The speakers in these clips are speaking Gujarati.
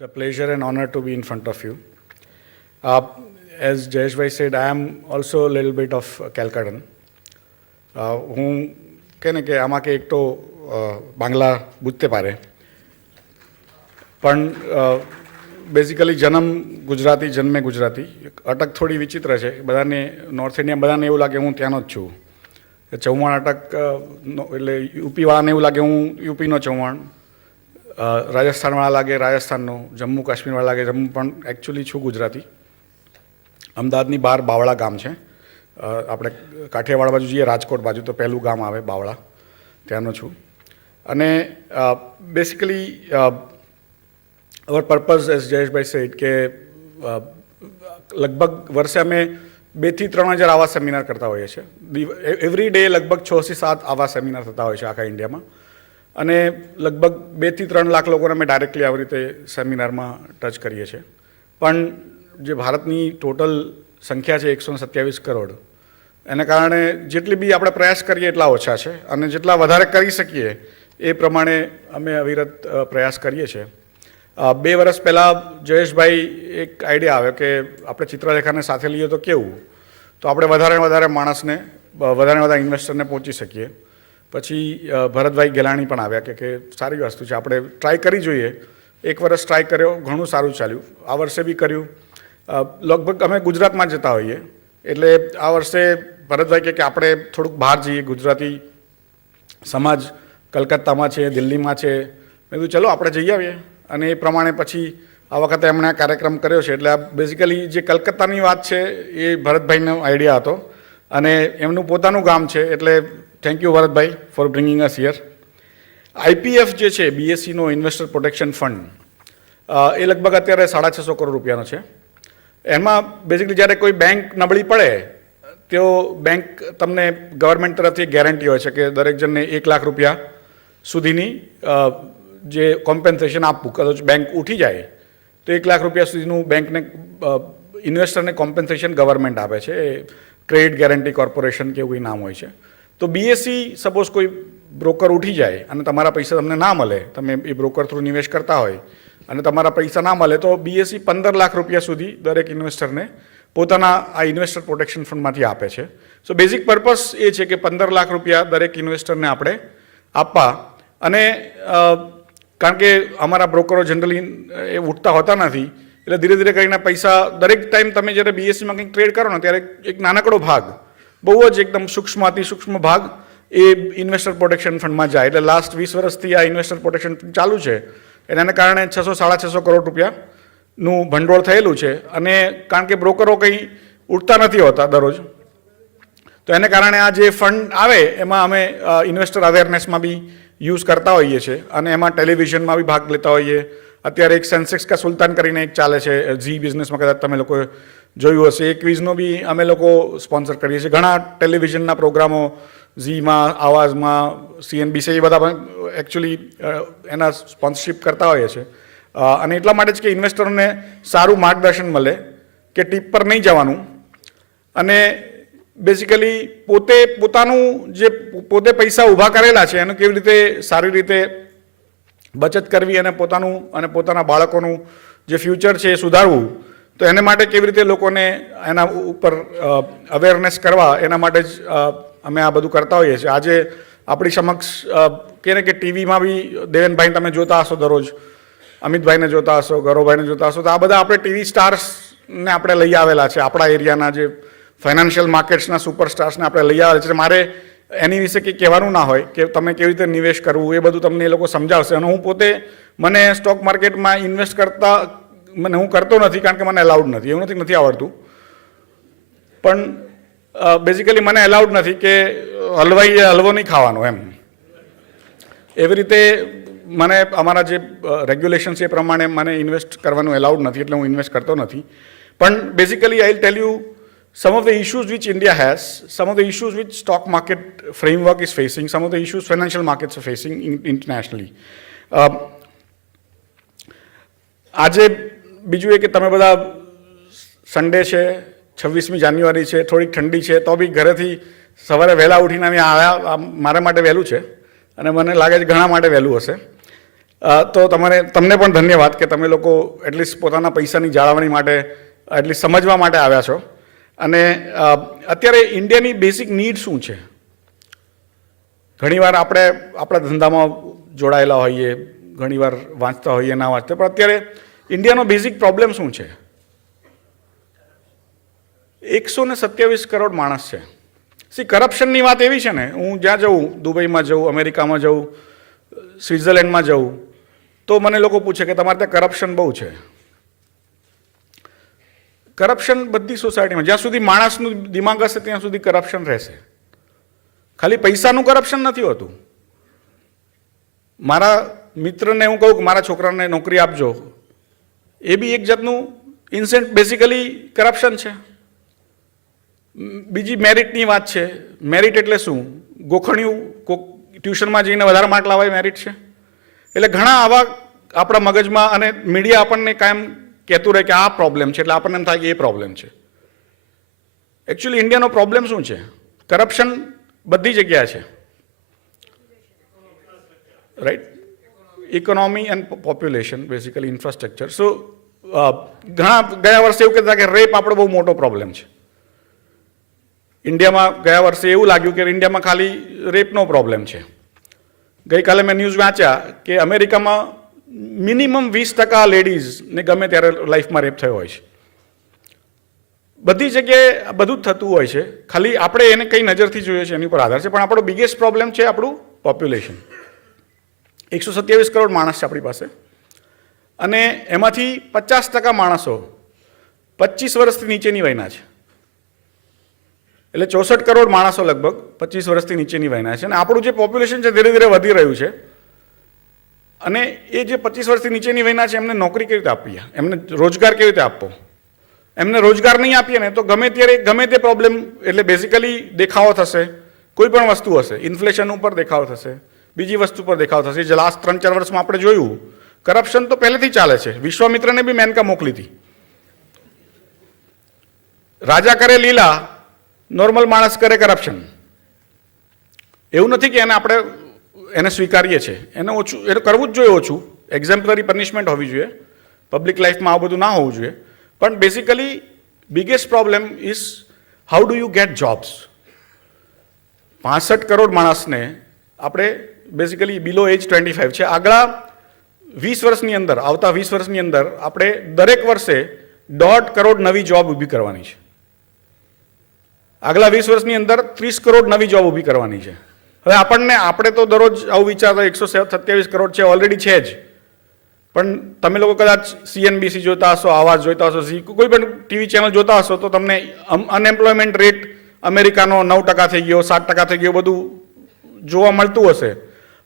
It's a pleasure and honor to be in front of you. As Jayesh bhai said, I am also a little bit of Calcuttan. હું કે ને કે આમાં કે એક તો બાંગ્લા બુજતે પારે પણ બેઝિકલી જન્મ ગુજરાતી જન્મે ગુજરાતી અટક થોડી વિચિત્ર છે બધાને નોર્થ ઇન્ડિયા બધાને એવું લાગે હું ત્યાંનો જ છું ચૌહાણ અટક એટલે યુપીવાળાને એવું લાગે હું યુપીનો ચૌહાણ રાજસ્થાનવાળા લાગે રાજસ્થાનનો જમ્મુ કાશ્મીરવાળા લાગે જમ્મુ પણ એકચ્યુઅલી છું ગુજરાતી અમદાવાદની બહાર બાવળા ગામ છે આપણે કાઠિયાવાડ બાજુ જઈએ રાજકોટ બાજુ તો પહેલું ગામ આવે બાવળા ત્યાંનો છું અને બેસિકલી અવર પર્પઝ એઝ જયેશભાઈ સેડ કે લગભગ વર્ષે અમે 2 થી 3 હજાર આવા સેમિનાર કરતા હોઈએ છીએ એવરી ડે લગભગ 6 થી 7 આવા સેમિનાર થતા હોય છે આખા ઇન્ડિયામાં અને લગભગ 2 થી 3 લાખ લોકોને અમે ડાયરેક્ટલી આવી રીતે સેમિનારમાં ટચ કરીએ છીએ પણ જે ભારતની ટોટલ સંખ્યા છે 127 કરોડ એના કારણે જેટલી બી આપણે પ્રયાસ કરીએ એટલા ઓછા છે અને જેટલા વધારે કરી શકીએ એ પ્રમાણે અમે અવિરત પ્રયાસ કરીએ છીએ 2 વર્ષ પહેલાં જયેશભાઈ એક આઈડિયા આવ્યો કે આપણે ચિત્રલેખાને સાથે લઈએ તો કેવું તો આપણે વધારે માણસને વધારે ઇન્વેસ્ટરને પહોંચી શકીએ પછી ભરતભાઈ ગેલાણી પણ આવ્યા કે સારી વસ્તુ છે આપણે ટ્રાય કરી જોઈએ 1 વર્ષ ટ્રાય કર્યો ઘણું સારું ચાલ્યું આ વર્ષે બી કર્યું લગભગ અમે ગુજરાતમાં જતા હોઈએ એટલે આ વર્ષે ભરતભાઈ કે આપણે થોડુંક બહાર જઈએ ગુજરાતી સમાજ કલકત્તામાં છે દિલ્હીમાં છે મેં કીધું ચલો આપણે જઈ આવીએ અને એ પ્રમાણે પછી આ વખતે એમણે આ કાર્યક્રમ કર્યો છે એટલે આ બેઝિકલી જે કલકત્તાની વાત છે એ ભરતભાઈનો આઈડિયા હતો અને એમનું પોતાનું ગામ છે એટલે thank you Bharatbhai for bringing us here IPF જે છે બીએસસીનો ઇન્વેસ્ટર પ્રોટેક્શન ફંડ એ લગભગ અત્યારે 650 કરોડ રૂપિયાનો છે એમાં બેઝિકલી જ્યારે કોઈ બેંક નબળી પડે તેઓ બેંક તમને ગવર્મેન્ટ તરફથી ગેરંટી હોય છે કે દરેક જણને 1 લાખ રૂપિયા સુધીની જે કોમ્પેન્સેશન આપવું કદાચ બેંક ઉઠી જાય તો 1 લાખ રૂપિયા સુધીનું બેંકને ઇન્વેસ્ટરને કોમ્પેન્સેશન ગવર્મેન્ટ આપે છે ક્રેડિટ ગેરંટી કોર્પોરેશન કે એવું નામ હોય છે તો બીએસસી સપોઝ કોઈ બ્રોકર ઉઠી જાય અને તમારા પૈસા તમને ના મળે તમે એ બ્રોકર થ્રુ નિવેશ કરતા હોય અને તમારા પૈસા ના મળે તો બીએસસી 15 લાખ રૂપિયા સુધી દરેક ઇન્વેસ્ટરને પોતાના આ ઇન્વેસ્ટર પ્રોટેક્શન ફંડમાંથી આપે છે સો બેઝિક પર્પઝ એ છે કે 15 લાખ રૂપિયા દરેક ઇન્વેસ્ટરને આપણે આપવા અને કારણ કે અમારા બ્રોકરો જનરલી એ ઉઠતા હોતા નથી એટલે ધીરે ધીરે કરીને પૈસા દરેક ટાઈમ તમે જ્યારે બીએસસીમાં કંઈક ટ્રેડ કરો ને ત્યારે એક નાનકડો ભાગ બહુ જ એકદમ સૂક્ષ્મ અતિ સૂક્ષ્મ ભાગ એ ઇન્વેસ્ટર પ્રોટેક્શન ફંડમાં જાય એટલે લાસ્ટ 20 વર્ષથી આ ઇન્વેસ્ટર પ્રોટેક્શન ફંડ ચાલુ છે એના કારણે 600-650 કરોડ રૂપિયાનું ભંડોળ થયેલું છે અને કારણ કે બ્રોકરો કંઈ ઉઠતા નથી હોતા દરરોજ તો એને કારણે આ જે ફંડ આવે એમાં અમે ઇન્વેસ્ટર અવેરનેસમાં બી યુઝ કરતા હોઈએ છીએ અને એમાં ટેલિવિઝનમાં બી ભાગ લેતા હોઈએ અત્યારે એક સેન્સેક્સ કા સુલતાન કરીને એક ચાલે છે ઝી બિઝનેસમાં કદાચ તમે લોકો જોયું હશે એ ક્વિઝનો બી અમે લોકો સ્પોન્સર કરીએ છીએ ઘણા ટેલિવિઝનના પ્રોગ્રામો ઝીમાં આવાઝમાં સીએનબીસી એ બધા પણ એકચ્યુઅલી એના સ્પોન્સરશિપ કરતા હોઈએ છીએ અને એટલા માટે જ કે ઇન્વેસ્ટરોને સારું માર્ગદર્શન મળે કે ટીપ પર નહીં જવાનું અને બેઝિકલી પોતાનું જે પોતે પૈસા ઊભા કરેલા છે એનું કેવી રીતે સારી રીતે બચત કરવી અને પોતાનું અને પોતાના બાળકોનું જે ફ્યુચર છે એ સુધારવું તો એને માટે કેવી રીતે લોકોને એના ઉપર અવેરનેસ કરવા એના માટે જ અમે આ બધું કરતા હોઈએ છીએ આજે આપણી સમક્ષ કે ને કે ટીવીમાં બી દેવેનભાઈ તમે જોતા હશો દરરોજ અમિતભાઈને જોતા હશો ગૌરવભાઈને જોતા હશો તો આ બધા આપણે ટીવી સ્ટાર્સને આપણે લઈ આવેલા છે આપણા એરિયાના જે ફાઇનાન્શિયલ માર્કેટ્સના સુપરસ્ટાર્સને આપણે લઈ આવેલા છે મારે એની વિશે કંઈ કહેવાનું ના હોય કે તમે કેવી રીતે નિવેશ કરવું એ બધું તમને એ લોકો સમજાવશે અને હું પોતે મને સ્ટોક માર્કેટમાં ઇન્વેસ્ટ કરતા હું કરતો નથી કારણ કે મને અલાઉડ નથી એવું નથી આવડતું પણ બેઝિકલી મને અલાઉડ નથી કે હલવો નહીં ખાવાનો એમ એવી રીતે મને અમારા જે રેગ્યુલેશન છે એ પ્રમાણે મને ઇન્વેસ્ટ કરવાનું અલાઉડ નથી એટલે હું ઇન્વેસ્ટ કરતો નથી પણ basically I will tell you some of the issues which India has, some of the issues which stock market framework is facing, some of the issues financial markets are facing internationally. આજે બીજું એ કે તમે બધા સન્ડે છે 26મી જાન્યુઆરી છે થોડીક ઠંડી છે તો બી ઘરેથી સવારે વહેલા ઉઠીને અમે આવ્યા મારા માટે વહેલું છે અને મને લાગે છે ઘણા માટે વહેલું હશે તો તમને પણ ધન્યવાદ કે તમે લોકો એટલીસ્ટ પોતાના પૈસાની જાળવણી માટે એટલીસ્ટ સમજવા માટે આવ્યા છો. અને અત્યારે ઇન્ડિયાની બેઝિક નીડ શું છે? ઘણીવાર આપણે આપણા ધંધામાં જોડાયેલા હોઈએ, ઘણીવાર વાંચતા હોઈએ, ના વાંચતા, પણ અત્યારે ઇન્ડિયાનો બેઝિક પ્રોબ્લેમ શું છે? 127 કરોડ માણસ છે. કરપ્શનની વાત એવી છે ને, હું જ્યાં જઉં, દુબઈમાં જઉં, અમેરિકામાં જઉં, સ્વિટ્ઝરલેન્ડમાં જઉં, તો મને લોકો પૂછે કે તમારે ત્યાં કરપ્શન બહુ છે. કરપ્શન બધી સોસાયટીમાં, જ્યાં સુધી માણસનું દિમાગ હશે ત્યાં સુધી કરપ્શન રહેશે. ખાલી પૈસાનું કરપ્શન નથી હોતું. મારા મિત્રને હું કહું કે મારા છોકરાને નોકરી આપજો, એ બી એક જાતનું ઇન્સેન્ટ બેઝિકલી કરપ્શન છે. બીજી મેરિટની વાત છે. મેરિટ એટલે શું? ગોખણિયું ટ્યુશનમાં જઈને વધારે માર્ક લાવવા મેરિટ છે? એટલે ઘણા આવા આપણા મગજમાં, અને મીડિયા આપણને કાયમ કહેતું રહે કે આ પ્રોબ્લેમ છે, એટલે આપણને એમ થાય કે એ પ્રોબ્લેમ છે. એકચ્યુઅલી ઇન્ડિયાનો પ્રોબ્લેમ શું છે? કરપ્શન બધી જગ્યાએ છે, right? Economy and population, basically infrastructure. So ગયા વર્ષે એવું કહેતા કે રેપ આપણો બહુ મોટો પ્રોબ્લેમ છે. ઇન્ડિયામાં ગયા વર્ષે એવું લાગ્યું કે ઇન્ડિયામાં ખાલી રેપનો પ્રોબ્લેમ છે. ગઈકાલે મેં ન્યૂઝ વાંચ્યા કે અમેરિકામાં મિનિમમ 20% લેડીઝને ગમે ત્યારે લાઈફમાં રેપ થયો હોય છે. બધી જગ્યાએ બધું જ થતું હોય છે. ખાલી આપણે એને કઈ નજરથી જોઈએ છે એની પર આધાર છે. પણ આપણો બિગેસ્ટ પ્રોબ્લેમ છે આપણું પોપ્યુલેશન. 127 કરોડ માણસ છે આપણી પાસે, અને એમાંથી 50% માણસો 25 વર્ષથી નીચેની વયના છે. એટલે 64 કરોડ માણસો લગભગ 25 વર્ષથી નીચેની વયના છે. અને આપણું જે પોપ્યુલેશન છે ધીરે ધીરે વધી રહ્યું છે. અને એ જે 25 વર્ષથી નીચેની વયના છે એમને નોકરી કેવી રીતે આપીએ? એમને રોજગાર કેવી રીતે આપવો? એમને રોજગાર નહીં આપીએ ને તો ગમે ત્યારે ગમે તે પ્રોબ્લેમ, એટલે બેઝિકલી દેખાવો થશે. કોઈ પણ વસ્તુ હશે, ઇન્ફ્લેશન ઉપર દેખાવો થશે, બીજી વસ્તુ પર દેખાવો થશે. જે લાસ્ટ 3-4 વર્ષમાં આપણે જોયું, કરપ્શન તો પહેલેથી ચાલે છે. વિશ્વામિત્રને બી મેનકા મોકલી હતી. રાજા કરે લીલા, નોર્મલ માણસ કરે કરપ્શન. એવું નથી કે એને સ્વીકારીએ છીએ. એને કરવું જ જોઈએ ઓછું. એક્ઝેમ્પલરી પનિશમેન્ટ હોવી જોઈએ. પબ્લિક લાઈફમાં આવું બધું ના હોવું જોઈએ. પણ basically biggest problem is how do you gate jobs. 65 crore માણસને આપણે બેઝિકલી બિલો એજ 25 છે. આગલા 20 વર્ષની અંદર, આવતા 20 વર્ષની અંદર આપણે દરેક વર્ષે 1.5 કરોડ નવી જોબ ઊભી કરવાની છે. આગલા 20 વર્ષની અંદર 30 કરોડ નવી જોબ ઊભી કરવાની છે. હવે આપણે તો દરરોજ આવું વિચારતા 127 કરોડ છે, ઓલરેડી છે જ. પણ તમે લોકો કદાચ CNBC જોતા હશો, આવાજ જોતા હશો, કોઈ પણ ટીવી ચેનલ જોતા હશો, તો તમને અનએમ્પ્લોયમેન્ટ રેટ અમેરિકાનો 9% થઈ ગયો, 7% થઈ ગયો, બધું જોવા મળતું હશે.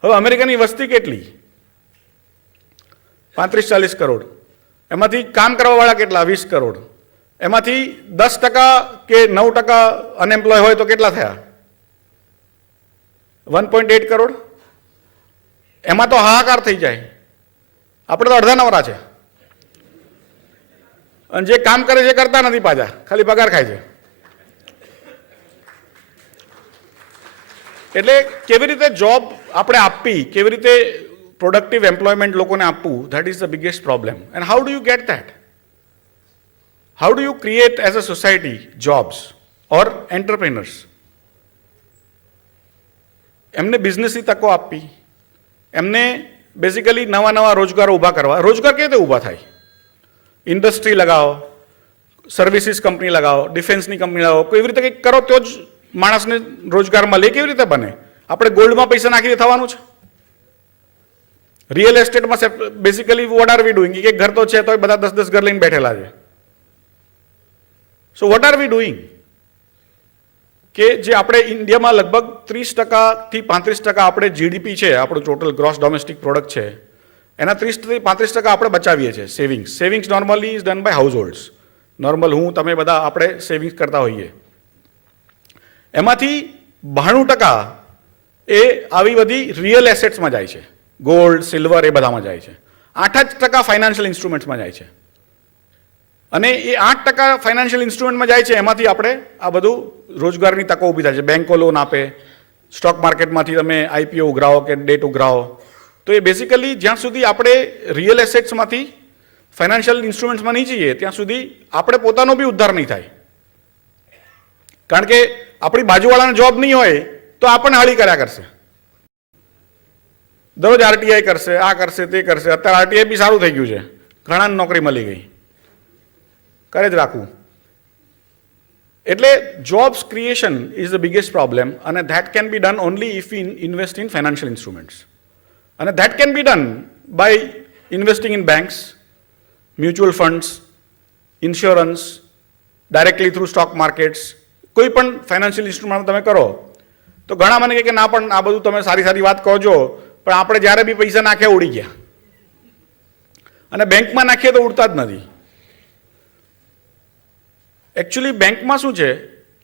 હવે અમેરિકાની વસ્તી કેટલી? 35-40 કરોડ. એમાંથી કામ કરવાવાળા કેટલા? 20 કરોડ. એમાંથી 10% કે 9% અનએમ્પ્લોય હોય તો કેટલા થયા? 1.8 કરોડ. એમાં તો હાહાકાર થઈ જાય. આપણે તો અડધા નવરા છે, અને જે કામ કરે છે કરતા નથી, પાછા ખાલી પગાર ખાય છે. એટલે કેવી રીતે જોબ આપણે આપવી, કેવી રીતે પ્રોડક્ટિવ એમ્પ્લોયમેન્ટ લોકોને આપવું, that is the biggest problem. And how do you get that? How do you create as a society jobs or entrepreneurs? એમને બિઝનેસની તકો આપવી, એમને બેઝિકલી નવા રોજગારો ઊભા કરવા. રોજગાર કેવી રીતે ઊભા થાય? ઇન્ડસ્ટ્રી લગાવો, સર્વિસીસ કંપની લગાવો, ડિફેન્સની કંપની લગાવો, કેવી રીતે કંઈક કરો તો જ માણસને રોજગાર મળે. કેવી રીતે બને? આપણે ગોલ્ડમાં પૈસા નાખીને થવાનું છે? રિયલ એસ્ટેટમાં basically what are we doing? એક ઘર તો છે તો બધા 10-10 ઘર લઈને બેઠેલા છે. So what are we doing? કે જે આપણે ઇન્ડિયામાં લગભગ 30% થી 35% આપણે GDP છે, આપણું ટોટલ ગ્રોસ ડોમેસ્ટિક પ્રોડક્ટ છે, એના 30 થી 35% આપણે બચાવીએ છીએ savings. Savings normally is done by households. Normal હું, તમે બધા આપણે સેવિંગ્સ કરતા હોઈએ. એમાંથી 92% એ આવી બધી રિયલ એસેટ્સમાં જાય છે. ગોલ્ડ, સિલ્વર, એ બધામાં જાય છે. 8% ફાઇનાન્શિયલ ઇન્સ્ટ્રુમેન્ટ્સમાં જાય છે. અને એ 8% ફાઇનાન્શિયલ ઇન્સ્ટ્રુમેન્ટમાં જાય છે. એમાંથી આપણે આ બધું રોજગારની તકો ઊભી થાય છે. બેંકો લોન આપે, સ્ટોક માર્કેટમાંથી તમે IPO ઉઘરાવો કે ડેટ ઉઘરાવો તો એ બેઝિકલી જ્યાં સુધી આપણે રિયલ એસેટ્સમાંથી ફાઇનાન્શિયલ ઇન્સ્ટ્રુમેન્ટ્સમાં નહીં જઈએ ત્યાં સુધી આપણે પોતાનો બી ઉદ્ધાર નહીં થાય. કારણ કે આપણી બાજુવાળાને જોબ નહીં હોય તો આપણને હળી કર્યા કરશે. દરરોજ આરટીઆઈ કરશે, આ કરશે, તે કરશે. અત્યારે આરટીઆઈ બી સારું થઈ ગયું છે, ઘણાને નોકરી મળી ગઈ, કરે જ રાખવું. એટલે jobs creation is the biggest problem, અને that can be done only if we invest in financial instruments. અને that can be done by investing in banks, mutual funds, insurance, directly through stock markets. કોઈ પણ ફાઇનાન્શિયલ ઇન્સ્ટ્રુમેન્ટ તમે કરો તો ઘણા મને કહે કે ના, પણ આ બધું તમે સારી સારી વાત કહો છો, પણ આપણે જ્યારે બી પૈસા નાખ્યા ઉડી ગયા, અને બેંકમાં નાખીએ તો ઉડતા જ નથી. એકચ્યુઅલી બેંકમાં શું છે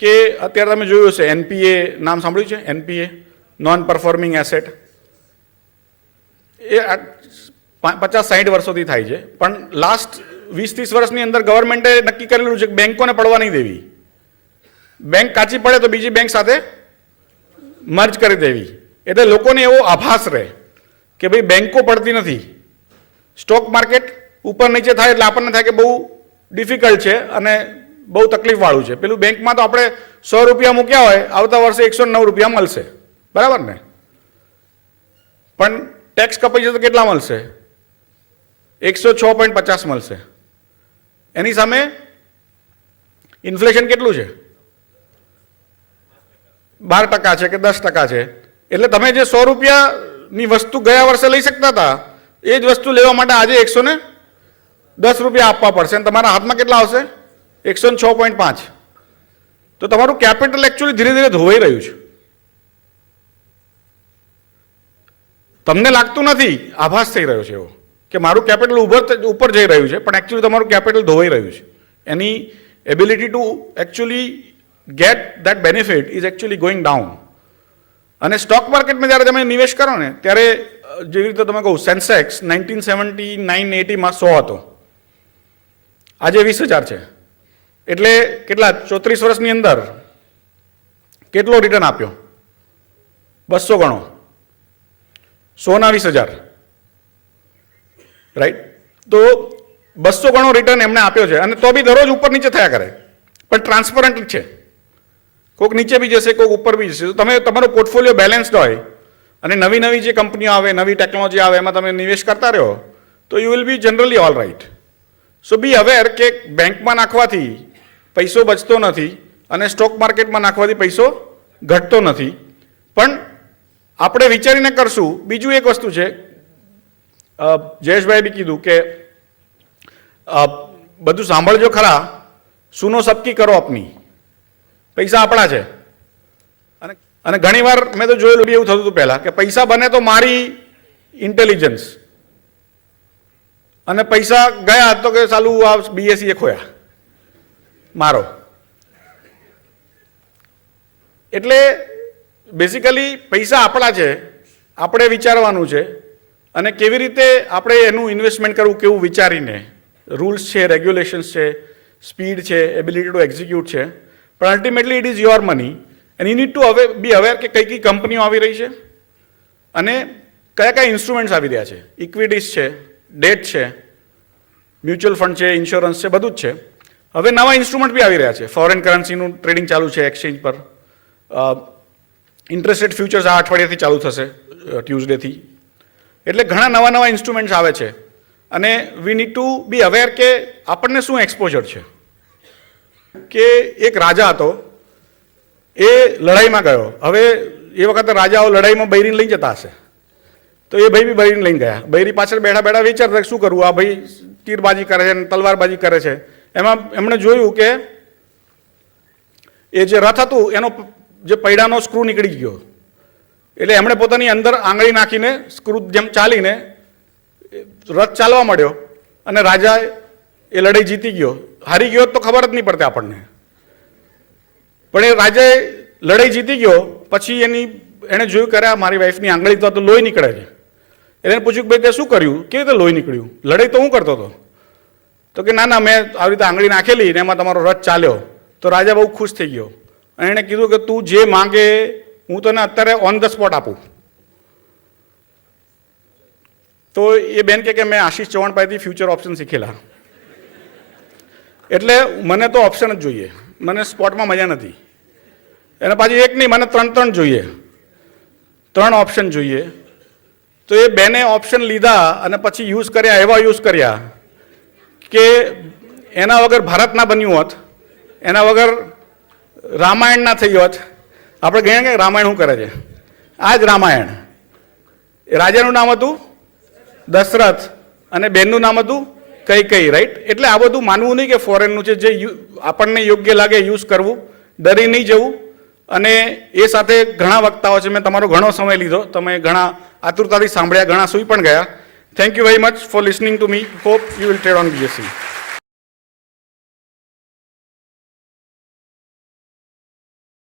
કે અત્યારે તમે જોયું હશે, એનપીએ નામ સાંભળ્યું છે? NPA, non performing asset. એ 50-60 વર્ષોથી થાય છે, પણ લાસ્ટ 20-30 વર્ષની અંદર ગવર્મેન્ટે નક્કી કરેલું છે કે બેંકોને પડવા નહીં દેવી. બેંક કાચી પડે તો બીજી બેંક સાથે મર્જ કરી દેવી. એટલે લોકોને એવો આભાસ રહે કે ભાઈ બેંકો પડતી નથી. સ્ટોક માર્કેટ ઉપર નીચે થાય એટલે આપણને થાય કે બહુ ડિફિકલ્ટ છે અને બહુ તકલીફવાળું છે. પેલું બેંકમાં તો આપણે 100 રૂપિયા મૂક્યા હોય, આવતા વર્ષે 109 રૂપિયા મળશે, બરાબર ને? પણ ટેક્સ કપાઈ જશે તો કેટલા મળશે? 106.50 મળશે. એની સામે ઇન્ફ્લેશન કેટલું છે? 12% છે કે 10% છે. એટલે તમે જે 100 રૂપિયાની વસ્તુ ગયા વર્ષે લઈ શકતા હતા, એ જ વસ્તુ લેવા માટે આજે 110 રૂપિયા આપવા પડશે, અને તમારા હાથમાં કેટલા આવશે? 106.5. તો તમારું કેપિટલ એકચ્યુઅલી ધીરે ધીરે ધોવાઈ રહ્યું છે. તમને લાગતું નથી, આભાસ થઈ રહ્યો છે એવો કે મારું કેપિટલ ઉપર જઈ રહ્યું છે, પણ એકચ્યુઅલી તમારું કેપિટલ ધોવાઈ રહ્યું છે. એની ability to actually get that benefit is actually going down. અને સ્ટોક માર્કેટમાં જ્યારે તમે નિવેશ કરો ને ત્યારે જેવી રીતે તમે કહું, સેન્સેક્સ 1979-80માં 100 હતો, આજે 20,000 છે. એટલે કેટલા 34 વર્ષની અંદર કેટલો રિટર્ન આપ્યો? 200 ગણો. 100 ના 20,000, રાઈટ? તો 200 ગણો રિટર્ન એમને આપ્યો છે, અને તો બી દરરોજ ઉપર નીચે થયા કરે, પણ ટ્રાન્સપરન્ટ છે. કોઈક નીચે બી જશે, કોઈક ઉપર બી જશે. તો તમે તમારો પોર્ટફોલિયો બેલેન્સ્ડ હોય અને નવી નવી જે કંપનીઓ આવે, નવી ટેકનોલોજી આવે, એમાં તમે નિવેશ કરતા રહો તો you will be generally all right. So be aware કે બેંકમાં નાખવાથી પૈસો બચતો નથી અને સ્ટોક માર્કેટમાં નાખવાથી પૈસો ઘટતો નથી. પણ આપણે વિચારીને કરશું. બીજું એક વસ્તુ છે, જયેશભાઈએ બી કીધું કે બધું સાંભળજો ખરા, સુનો સબકી કરો અપની. પૈસા આપણા છે. અને ઘણીવાર મેં તો જોયેલું બી એવું થતું હતું પહેલાં કે પૈસા બને તો મારી ઇન્ટેલિજન્સ, અને પૈસા ગયા તો કે ચાલુ આ બીએસસી એ ખોયા મારો. એટલે બેઝિકલી પૈસા આપણા છે, આપણે વિચારવાનું છે, અને કેવી રીતે આપણે એનું ઇન્વેસ્ટમેન્ટ કરવું કેવું વિચારીને. રૂલ્સ છે, રેગ્યુલેશન્સ છે, સ્પીડ છે, એબિલિટી ટુ એક્ઝિક્યુટ છે, પણ ultimately it is your money and you need to B aware કે કઈ કઈ કંપનીઓ આવી રહી છે અને કયા કયા ઇન્સ્ટ્રુમેન્ટ્સ આવી રહ્યા છે. ઇક્વિટીઝ છે, ડેટ છે, મ્યુચ્યુઅલ ફંડ છે, ઇન્સ્યોરન્સ છે, બધું જ છે. હવે નવા ઇન્સ્ટ્રુમેન્ટ બી આવી રહ્યા છે. ફોરેન કરન્સીનું ટ્રેડિંગ ચાલુ છે એક્સચેન્જ પર. ઇન્ટરેસ્ટ રેટ ફ્યુચર્સ આ અઠવાડિયાથી ચાલુ થશે, ટ્યુઝડેથી. એટલે ઘણા નવા નવા ઇન્સ્ટ્રુમેન્ટ્સ આવે છે, અને we need to B aware કે આપણને શું એક્સપોઝર છે. કે એક રાજા હતો, એ લડાઈમાં ગયો. હવે એ વખતે રાજાઓ લડાઈમાં બૈરીને લઈ જતા હશે, તો એ ભાઈ બી બૈરીને લઈને ગયા. બૈરી પાછળ બેઠા બેઠા વિચારતા શું કરવું, આ ભાઈ તીરબાજી કરે છે, તલવારબાજી કરે છે. એમાં એમણે જોયું કે એ જે રથ હતું એનો જે પૈડાનો સ્ક્રૂ નીકળી ગયો. એટલે એમણે પોતાની અંદર આંગળી નાખીને સ્ક્રૂ જેમ ચાલીને રથ ચાલવા માંડ્યો, અને રાજા એ લડાઈ જીતી ગયો. હારી ગયો તો ખબર જ નહીં પડતી આપણને, પણ એ રાજાએ લડાઈ જીતી ગયો. પછી એણે જોયું કરે મારી વાઈફની આંગળી તો લોહી નીકળે છે. એને પૂછ્યું કે ભાઈ તે શું કર્યું, કેવી રીતે લોહી નીકળ્યું? લડાઈ તો હું કરતો હતો. તો કે ના ના, મેં આવી રીતે આંગળી નાખેલી ને એમાં તમારો રથ ચાલ્યો. તો રાજા બહુ ખુશ થઈ ગયો, અને એણે કીધું કે તું જે માંગે હું તને અત્યારે ઓન ધ સ્પોટ આપું. તો એ બેન કે મેં આશીષ ચૌહાણ પાસેથી ફ્યુચર ઓપ્શન શીખેલા. એટલે મને તો ઓપ્શન જ જોઈએ, મને સ્પોટમાં મજા નથી. એને પાછી એક નહીં, મને 3 જોઈએ, 3 ઓપ્શન જોઈએ. તો એ બેને ઓપ્શન લીધા અને પછી યુઝ કર્યા, એવા યુઝ કર્યા કે એના વગર ભારત ના બન્યું હોત, એના વગર રામાયણ ના થઈ હોત. આપણે ગયા કે રામાયણ શું કરે છે? આ જ રામાયણ. રાજાનું નામ હતું દશરથ અને બેનનું નામ હતું કૈકેયી, રાઈટ? એટલે આ બધું માનવું નહીં કે ફોરેનનું છે. જે આપણને યોગ્ય લાગે યુઝ કરવું, ડરી નહીં જવું. અને એ સાથે ઘણા વક્તાઓ છે, મેં તમારો ઘણો સમય લીધો, તમે ઘણા આતુરતાથી સાંભળ્યા, ઘણા સૂઈ પણ ગયા. Thank you very much for listening to me. Hope you will trade on BSc.